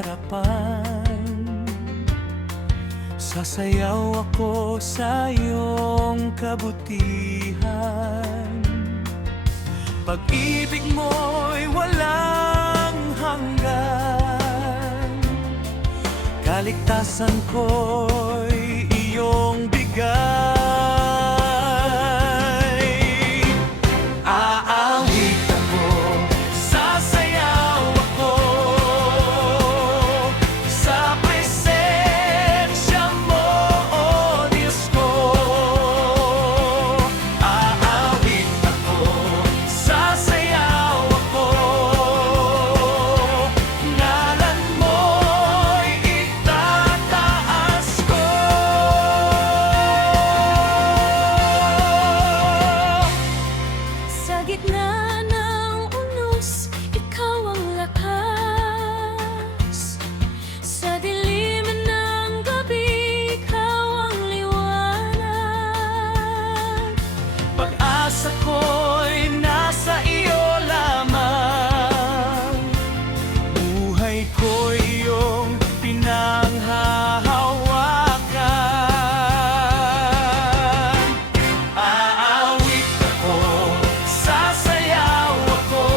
harapan. Sasayaw ako sa iyong kabutihan. Pag-ibig mo'y walang hanggan, kaligtasan ko'y iyong bigay. Aawit ako, sasayaw ako sa presensya mo, O Diyos ko. Aawit ako, sasayaw ako, ngalan mo'y itataas ko. Sa gitna ng unos, ikaw ang lakas. Sa dilim ng gabi, ikaw ang liwanag. Pag-asa ko'y nasa iyo lamang, buhay ko'y iyong pinanghahawakan. Aawit ako, sasayaw ako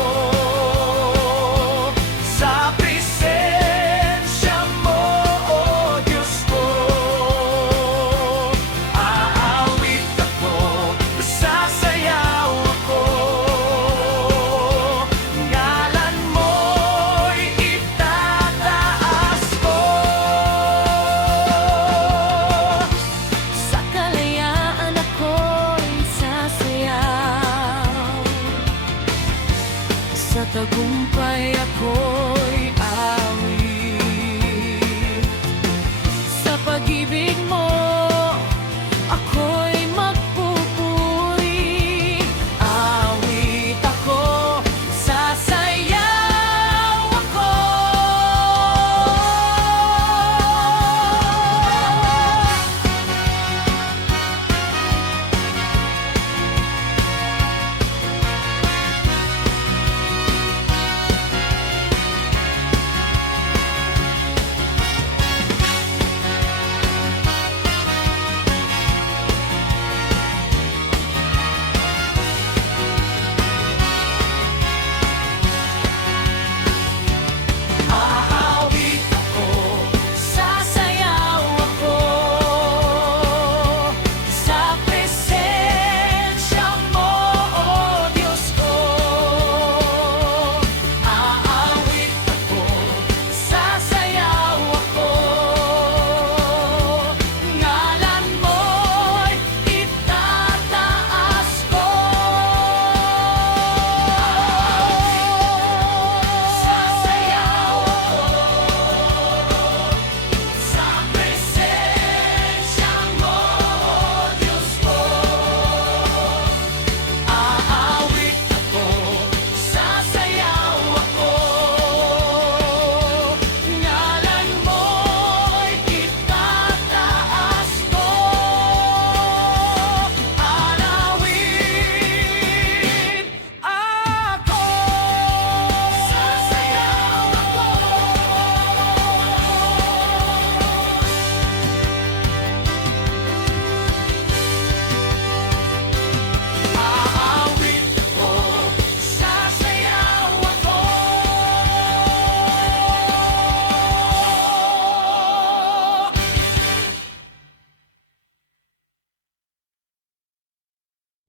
sa presensya mo, O Diyos ko. Aawit ako, sasayaw ako, ngalan mo'y itataas ko. Sa kalayaan ako'y sasayaw, sa tagumpay ako'y awit. Sa pag-ibig mo